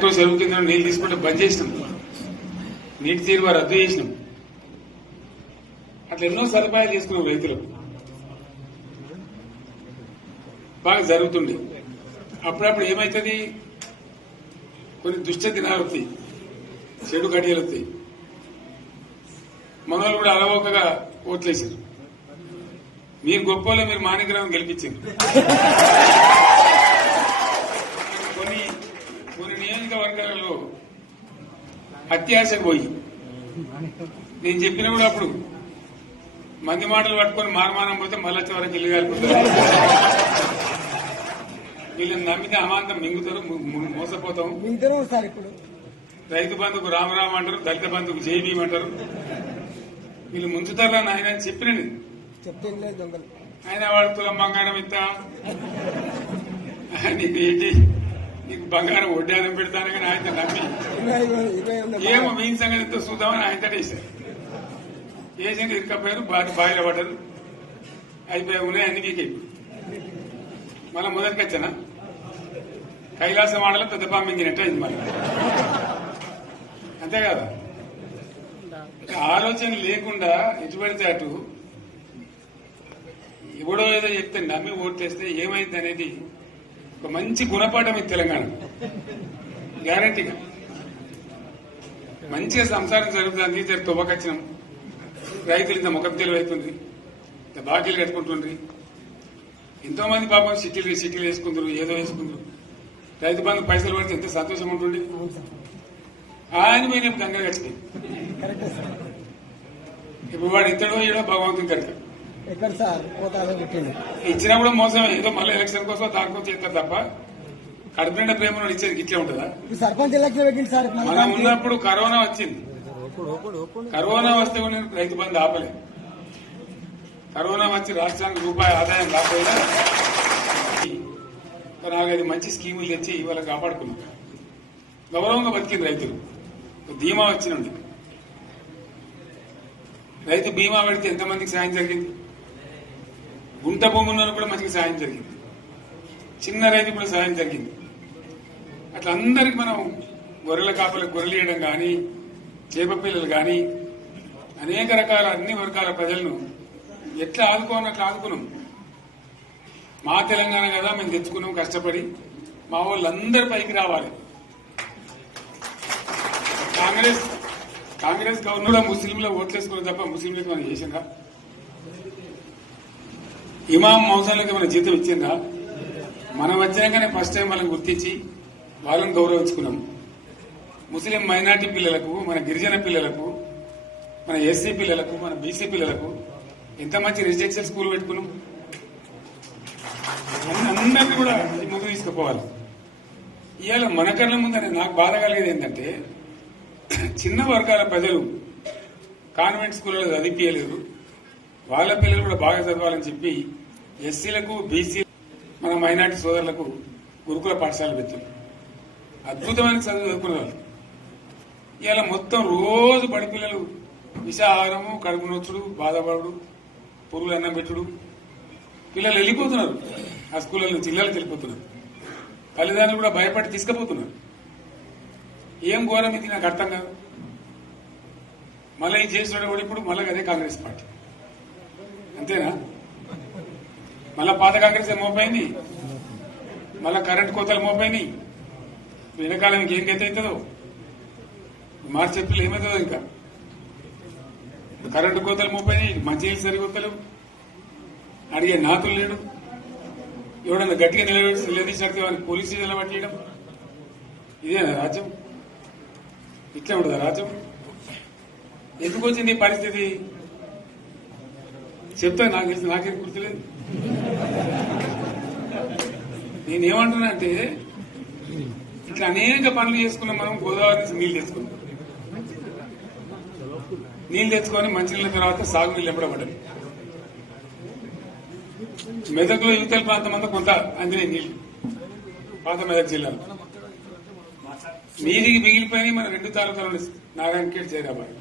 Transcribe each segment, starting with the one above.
Tank చెరువు కింద నీళ్లు తీసుకుంటే బంద్ చేసినాం, నీటి తీరువ రద్దు చేసినాం. అట్లా ఎన్నో సదుపాయాలు చేసుకున్నాం. రైతులకు బాగా జరుగుతుంది. అప్పుడప్పుడు ఏమవుతుంది, కొన్ని దుష్ట దినాలు వస్తాయి, చెడు గడియలు వస్తాయి. మనోళ్ళు కూడా అలవోకగా ఓట్లేసారు. మీరు గొప్పలో మీరు మాణిగ్రహం గెలిపించారు. కొన్ని నియోజకవర్గాలలో అత్యాశకు పోయి నేను చెప్పిన కూడా అప్పుడు మంది మాటలు పట్టుకొని మారమానం పోతే మళ్ళీ చివరికి ఇల్లు కాలిపోతారు. వీళ్ళని నమ్మితే అమాంతం మింగుతారు, మోసపోతాం. రైతు బంధుకు రామరామ అంటారు, దళిత బంధుకు జైబీం అంటారు. వీళ్ళు ముంచుతారా ఆయన అని చెప్పినండి. ఆయన వాడు తులం బంగారం ఇస్తా, నీకు ఏంటి, నీకు బంగారం వడ్డానం పెడతాను కానీ ఆయన నమ్మి ఏమో మీ సంగతితో చూద్దామని ఆయనతో వేశారు. వేసింది ఇరుకపోయారు, బాయిలో పడ్డారు, అయిపోయి ఉన్నాయి అన్ని వీకే. మళ్ళా మొదటికి వచ్చానా కైలాసం ఆడలో పెద్ద పామింగినట్టు అయింది. మళ్ళీ అంతే కదా, ఆలోచన లేకుండా ఎటు పెడితే అటు ఎవడో ఏదో చెప్తే నమ్మి ఓట్లేస్తే ఏమైంది అనేది ఒక మంచి గుణపాఠం ఇది తెలంగాణ. గ్యారంటీగా మంచిగా సంసారం జరుగుతుంది. తువ్వకొచ్చినాం, రైతులు ఇంత ముఖం తెలివైతుంది, ఇంత బాకీలు కట్టుకుంటుండ్రి. ఎంతో మంది పాపం సిటీలు వేసుకుందరు, ఏదో వేసుకుందరు. రైతు బంధు పైసలు పడితే ఎంత సంతోషం ఉంటుంది. ఆయన మీరు గంగ గడిచిపోయి ఇప్పుడు వాడు ఇతడో ఏడో భగవంతుని కనుక ఇచ్చినప్పుడు మోసమే. ఏదో మళ్ళీ ఎలక్షన్ కోసం దానికోసం చేస్తారు తప్ప కడుపు నిండా ప్రేమ ఇచ్చేది ఇట్లే ఉంటుందా? మనం ఉన్నప్పుడు కరోనా వచ్చింది. కరోనా వస్తే కూడా రైతు బంధు ఆపలేదు. కరోనా వచ్చి రాష్ట్రానికి రూపాయి ఆదాయం రాకపోయినా 4-5 మంచి స్కీములు తెచ్చి ఇవాళ కాపాడుకున్నాం. గౌరవంగా బతికింది రైతులు. బీమా వచ్చినండి. రైతు బీమా పెడితే ఎంతమందికి సాయం జరిగింది? గుంట భూములను కూడా మంచిగా సాయం జరిగింది. చిన్న రైతు కూడా సాయం జరిగింది. అట్లా అందరికి మనం గొర్రెల కాపలకు గొర్రెలు వేయడం కానీ, చేప పిల్లలు కానీ, అనేక రకాల అన్ని వర్గాల ప్రజలను ఎట్లా ఆదుకోవాలని అట్లా ఆదుకున్నాం. మా తెలంగాణ కదా మేము తెచ్చుకున్నాం కష్టపడి. మా వాళ్ళందరూ పైకి రావాలి. కాంగ్రెస్ గవర్నర్ ముస్లింలో ఓట్లేసుకున్న తప్ప ముస్లింలకు మనం చేసిందా? ఇమాం మౌసాలకి మన జీతం ఇచ్చిందా? మనం వచ్చినాకనే ఫస్ట్ టైం వాళ్ళని గుర్తించి వాళ్ళని గౌరవించుకున్నాం. ముస్లిం మైనార్టీ పిల్లలకు, మన గిరిజన పిల్లలకు, మన ఎస్సీ పిల్లలకు, మన బీసీ పిల్లలకు ఎంత మంచి రెసిడెన్షియల్ స్కూల్ పెట్టుకున్నాం. అందరినీ కూడా ముందు తీసుకుపోవాలి. ఇవాళ మన కళ్ళ ముందని నాకు బాధ కలిగేది ఏంటంటే చిన్న వర్గాల ప్రజలు కాన్వెంట్ స్కూళ్ళలో చదివించలేరు. వాళ్ళ పిల్లలు కూడా బాగా చదవాలని చెప్పి ఎస్సీలకు, బీసీ, మన మైనార్టీ సోదరులకు గురుకుల పాఠశాలలు పెట్టారు. అద్భుతమైన చదువు చదువుకునే వాళ్ళు. ఇవాళ మొత్తం రోజు బడి పిల్లలు విషాహారము, కడుపు నొచ్చుడు, బాధపడు, పురుగులు అన్నం పెట్టుడు. పిల్లలు వెళ్ళిపోతున్నారు ఆ స్కూళ్ళ నుంచి, ఇళ్ళకి వెళ్ళిపోతున్నారు. తల్లిదండ్రులు కూడా భయపడి తీసుకుపోతున్నారు. ఏం ఘోరం ఇది నాకు అర్థం కాదు. మళ్ళీ ఇది చేస్తున్నాడు కూడా ఇప్పుడు మళ్ళీ అదే కాంగ్రెస్ పార్టీ. అంతేనా? మళ్ళా పాత కాంగ్రెస్ మోపైంది, మళ్ళా కరెంట్ కోతలు మోపైనాయి. వెనకాలం ఇంకేం గతి అవుతుందో, మార్చి ఏప్రిల్ ఏమవుతుందో. ఇంకా కరెంటు కోతలు మోపైనాయి, మంచినీళ్ళు సరిపోతలేవు, అడిగే నాతులు లేడు. ఎవడన్నా గట్టిగా నిలదీసినట్టు వారికి పోలీసు నిలబట్టేయడం. ఇదేనా రాజ్యం? ఇట్లా ఉండదా రాజ్యం? ఎందుకు వచ్చింది ఈ పరిస్థితి చెప్తా. నాకు తెలిసి నాకేం గుర్తులేదు. నేనేమంటున్నా అంటే ఇట్లా అనేక పనులు చేసుకున్నాం. మనం గోదావరి నుంచి నీళ్లు తెచ్చుకున్నాం. నీళ్లు తెచ్చుకొని మంచినీళ్ళ తర్వాత సాగునీళ్ళు ఎప్పుడబడ్డాయి. మెదక్లో యువతల ప్రాంతం అంతా కొంత అందినే నీళ్లు, పాత మెదక్ జిల్లాలో. నీటికి మిగిలిపోయి మన 2 తాలూకాలు నారాయణఖేడ్, జైరాబాద్.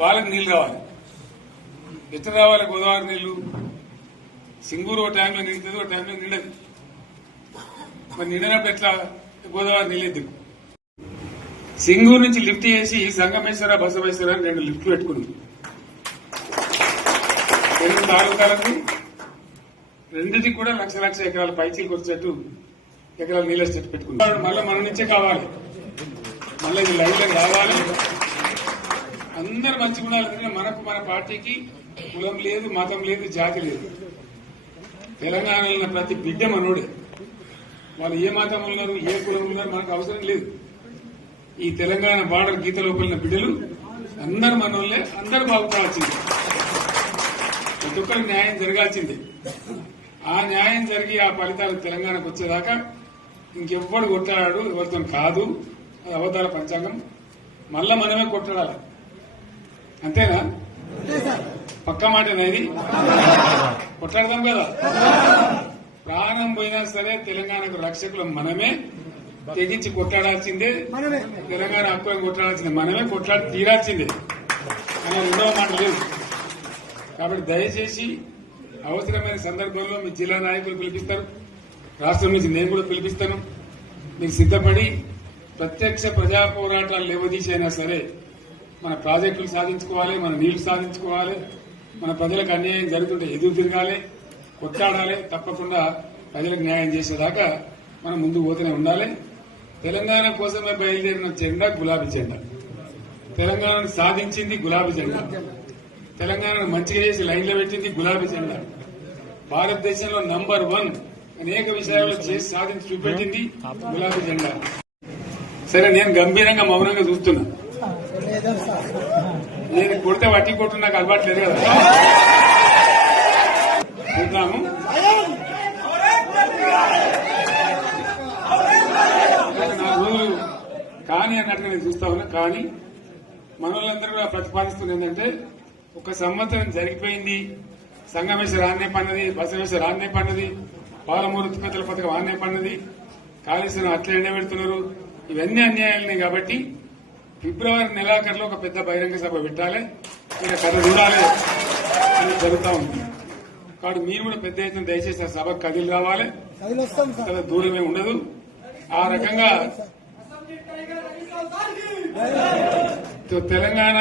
వాళ్ళకి నీళ్లు రావాలి. ఎట్లా రావాలి? గోదావరి నీళ్లు సింగూరు ఒక టైంలో నిండుతుంది, ఒక టైంలో నిండదు. మరి నిండినప్పుడు ఎట్లా? గోదావరి నీళ్ళు దిక్కు సింగూరు నుంచి లిఫ్ట్ చేసి సంగమేశ్వర బసవేశ్వర అని 2 లిఫ్ట్లు పెట్టుకున్నాం. 2 తాలూకాలకు రెండింటికి కూడా లక్ష ఎకరాల పైచీలకు వచ్చేట్టు ఎకరాల నీళ్ళ చెట్టు పెట్టుకున్నాం. మళ్ళీ మన నుంచే కావాలి, మళ్ళీ ఇది లైన్లో రావాలి, అందరు మంచిగా ఉండాలి. ఎందుకంటే మనకు మన పార్టీకి కులం లేదు, మతం లేదు, జాతి లేదు. తెలంగాణలో ఉన్న ప్రతి బిడ్డ మనోడే. వాళ్ళు ఏ మతం ఉన్నారు, ఏ కులం ఉన్నారు మనకు అవసరం లేదు. ఈ తెలంగాణ బార్డర్ గీత లోపలిన బిడ్డలు అందరు మనోళ్ళే, అందరు బాగుపడాల్సిందే. ప్రతి ఒక్కరికి న్యాయం జరగాల్సిందే. ఆ న్యాయం జరిగి ఆ ఫలితాలు తెలంగాణకు వచ్చేదాకా ఇంకెవ్వడు కొట్లాడాడు, ఎవరితో కాదు. అది అబద్దాల పంచాంగం. మళ్ళా మనమే కొట్లాడాలి, అంతేనా? పక్క మాట అనేది కొట్లాడదాం కదా. ప్రాణం పోయినా సరే తెలంగాణకు రక్షకులు మనమే, తెగించి కొట్లాడాల్సిందే. తెలంగాణ హక్కులను కొట్లాడాల్సిందే, మనమే కొట్లాడి తీరాల్సిందే అనే రెండవ మాట లేదు. కాబట్టి దయచేసి అవసరమైన సందర్భంలో మీ జిల్లా నాయకులు పిలిపిస్తారు, రాష్ట్రం నుంచి నేను కూడా పిలిపిస్తాను. మీకు సిద్దపడి ప్రత్యక్ష ప్రజా పోరాటాలు లేవదీసైనా సరే మన ప్రాజెక్టులు సాధించుకోవాలి, మన నీళ్లు సాధించుకోవాలి, మన ప్రజలకు అన్యాయం జరుగుతుంటే ఎదురు తిరగాలి, కొట్లాడాలి. తప్పకుండా ప్రజలకు న్యాయం చేసేదాకా మనం ముందు పోతూనే ఉండాలి. తెలంగాణ కోసమే బయలుదేరిన జెండా గులాబీ జెండా. తెలంగాణను సాధించింది గులాబీ జెండా. తెలంగాణను మంచిగా చేసి లైన్లో పెట్టింది గులాబీ జెండా. భారతదేశంలో నంబర్ 1 అనేక విషయాల్లో చేసి సాధించి చూపెట్టింది గులాబీ జెండా. సరే, నేను గంభీరంగా మౌనంగా చూస్తున్నా. నేను కొడితే వట్టి కొట్టు నాకు అలవాటు లేదు కదా. చూద్దాము. నా రోజులు కానీ అన్నట్టుగా నేను చూస్తా ఉన్నా. కానీ మనోళ్ళందరూ కూడా ప్రతిపాదిస్తున్న ఏంటంటే, 1 సంవత్సరం జరిగిపోయింది, సంగమేశ్వర ఆన్నే పన్నది, బసవేశ్వర ఆన్నే పన్నది, పాలమూరు ఉత్పత్తుల పథకం ఆన్నే పన్నది, కాళేశ్వరం అట్లే ఎండబెడుతున్నారు. ఇవన్నీ అన్యాయాలనే. కాబట్టి ఫిబ్రవరి నెలాఖరులో ఒక పెద్ద బహిరంగ సభ పెట్టాలి, ఇక్కడ కథ చూడాలి అని జరుగుతూ ఉంది. కాబట్టి మీరు కూడా పెద్ద ఎత్తున దయచేసి ఆ సభకు కదిలి రావాలి. కదా దూరమే ఉండదు. ఆ రకంగా తెలంగాణ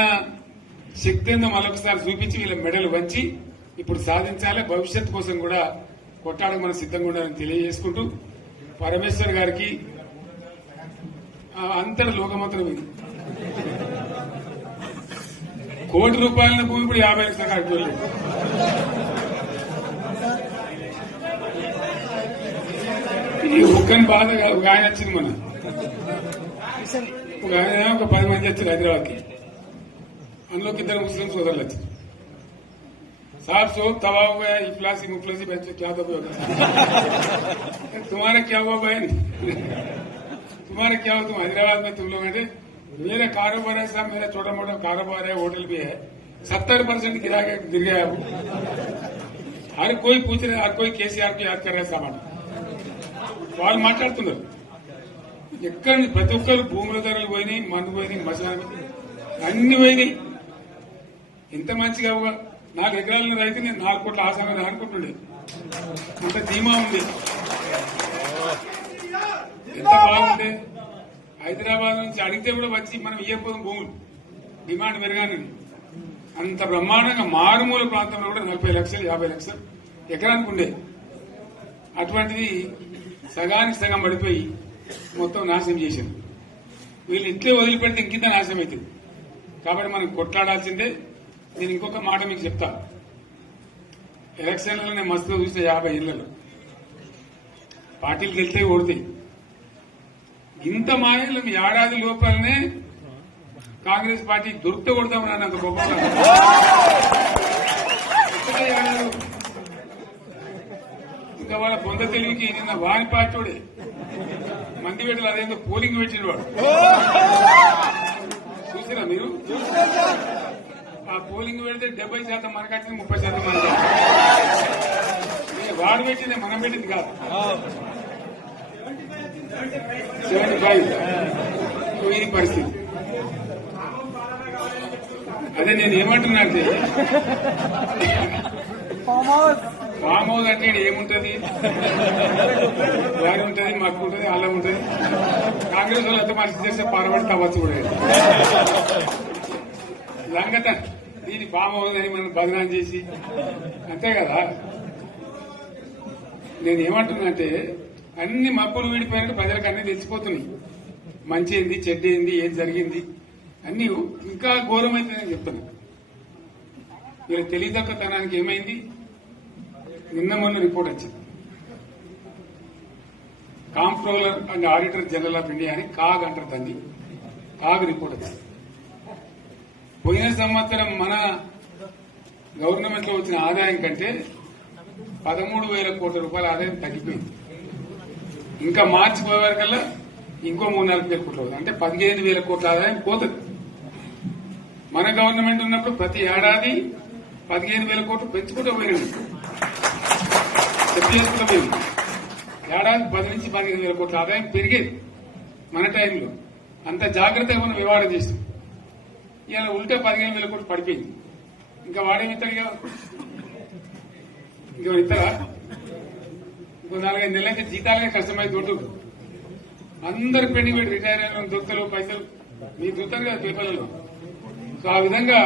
శక్తి ఏందో మరొకసారి చూపించి వీళ్ళ మెడలు వంచి ఇప్పుడు సాధించాలి. భవిష్యత్ కోసం కూడా కొట్టాడకు మనం సిద్ధంగా ఉండాలని తెలియజేసుకుంటూ, పరమేశ్వర్ గారికి అంతటి లోకమంత్రం ఇది. ₹1,00,00,000 భూమి ఇప్పుడు 50 లక్షల కాడికి వెళ్ళలేదు. ఈ ఒక్కని బాధ ఒక ఆయన వచ్చింది, మన ఒక ఆయన ఒక 10 మంది వచ్చారు హైదరాబాద్కి. అందులోకి 2 ముస్లిం సోదరులు వచ్చారు. साहब शोक तबाह हो गया, इफलासी मुफलसी बच्चे क्या दबे होगा। तुम्हारा क्या हुआ बहन, तुम्हारा क्या हुआ? तुम हैदराबाद में तुम लोग हैं, मेरा कारोबार है साहब, मेरा छोटा मोटा कारोबार है, होटल भी है, 70% गिर गया। हर कोई पूछ रहे, हर कोई केसीआर को याद कर रहे सामान వాళ్ళు మాట్లాడుతున్నారు. ఎక్కడ ప్రతి ఒక్కరు భూముల ధరలు పోయినాయి, మందు పోయినాయి, మసాలా అన్ని పోయినాయి. ఎంత మంచిగా 4 ఎకరాల రైతు నేను 4 కోట్ల ఆసాగా అనుకుంటుండే. అంత ధీమా ఉంది, ఎంత బాగుంటే. హైదరాబాద్ నుంచి అడిగితే కూడా వచ్చి మనం ఇయ్యకపోదాం భూములు, డిమాండ్ పెరగాలని. అంత బ్రహ్మాండంగా మారుమూల ప్రాంతంలో కూడా 40 లక్షలు 50 లక్షలు ఎకరానికి ఉండే. అటువంటిది సగానికి సగం పడిపోయి మొత్తం నాశనం చేశారు. వీళ్ళు ఇట్లే వదిలిపెడితే ఇంకింత నాశనం అవుతుంది. కాబట్టి మనం కొట్లాడాల్సిందే. నేను ఇంకొక మాట మీకు చెప్తా. ఎలక్షన్లలో నేను మస్తుగా చూస్తే 50 ఇళ్లలో పార్టీలు గెలితే ఓడితాయి. ఇంత మాయలు ఏడాది లోపలనే కాంగ్రెస్ పార్టీ దొరికితే కొడతామని అన్నంత గొప్పగా ఇంకా వాళ్ళ పొంద తెలివికి నిన్న వారి పార్టీ మంది పెట్టాలి. అదేందో పోలింగ్ పెట్టిన వాడు చూసారా మీరు? ఆ పోలింగ్ పెడితే 70% మనకు వచ్చింది, 30% మనకు. వాడు పెట్టింది, మనం పెట్టింది కాదు. 75 ఈ పరిస్థితి. అదే నేను ఏమంటున్నా అంటే ఫామ్ హౌస్ అంటే ఈడ ఏముంటది, వారి ఉంటది, మక్కు ఉంటది, అల్లం ఉంటది. కాంగ్రెస్ వాళ్ళంతా మనిషి చేస్తే పారబడి తవ్వచ్చు కూడా లంగత దీన్ని ఫామ్ హౌస్ అని మనం బదనాం చేసి అంతే కదా. నేను ఏమంటున్నానంటే అన్ని మప్పులు వీడిపోయినట్టు ప్రజలకు అన్ని తెలిసిపోతున్నాయి. మంచి ఏంది, చెడ్డ ఏంది, ఏం జరిగింది అన్ని ఇంకా ఘోరమైతుందని చెప్తున్నా. వీళ్ళ తెలివితక్కువతనానికి ఏమైంది, నిన్న మొన్న రిపోర్ట్ వచ్చింది. Comptroller and auditor general of India అని కాగ్ అంటారు దాన్ని. కాగ్ రిపోర్ట్ వచ్చింది. పోయిన సంవత్సరం మన గవర్నమెంట్ లో వచ్చిన ఆదాయం కంటే 13,000 కోట్ల రూపాయల ఆదాయం తగ్గిపోయింది. ఇంకా మార్చి పోయే వరకల్లా ఇంకో 3-4 కోట్లు అవుతుంది. అంటే 15,000 కోట్ల ఆదాయం పోతుంది. మన గవర్నమెంట్ ఉన్నప్పుడు ప్రతి ఏడాది 15,000 కోట్లు పెంచుకుంటూ పోయింది. చేసుకుంటూ పోయింది. ఏడాది 10 నుంచి 15,000 కోట్ల ఆదాయం పెరిగేది మన టైంలో. అంత జాగ్రత్తగా మనం వివాదం చేస్తాం. ఇలా ఉల్టా 15,000 కోట్లు పడిపోయింది. ఇంకా వాడేమిస్తాడుగా, ఇంకో ఇస్తారా? ఇంకో 4-5 నెలలైతే జీతాలనే కష్టమై దొరుకుతుంది. అందరు పెండింగ్ పెట్టి రిటైర్ అయిన దొరుకుతారు పైసలు మీరు చూస్తారు కదా పేపర్లలో. సో ఆ విధంగా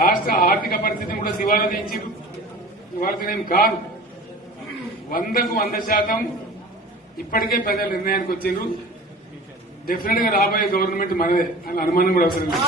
రాష్ట్ర ఆర్థిక పరిస్థితిని కూడా దివాలా తీయించారు. ఇవాళనేం కాదు, 100కు 100% ఇప్పటికే ప్రజల నిర్ణయానికి వచ్చారు. డెఫినెట్ గా రాబోయే గవర్నమెంట్ మనదే అని అనుమానం కూడా అవసరం లేదు.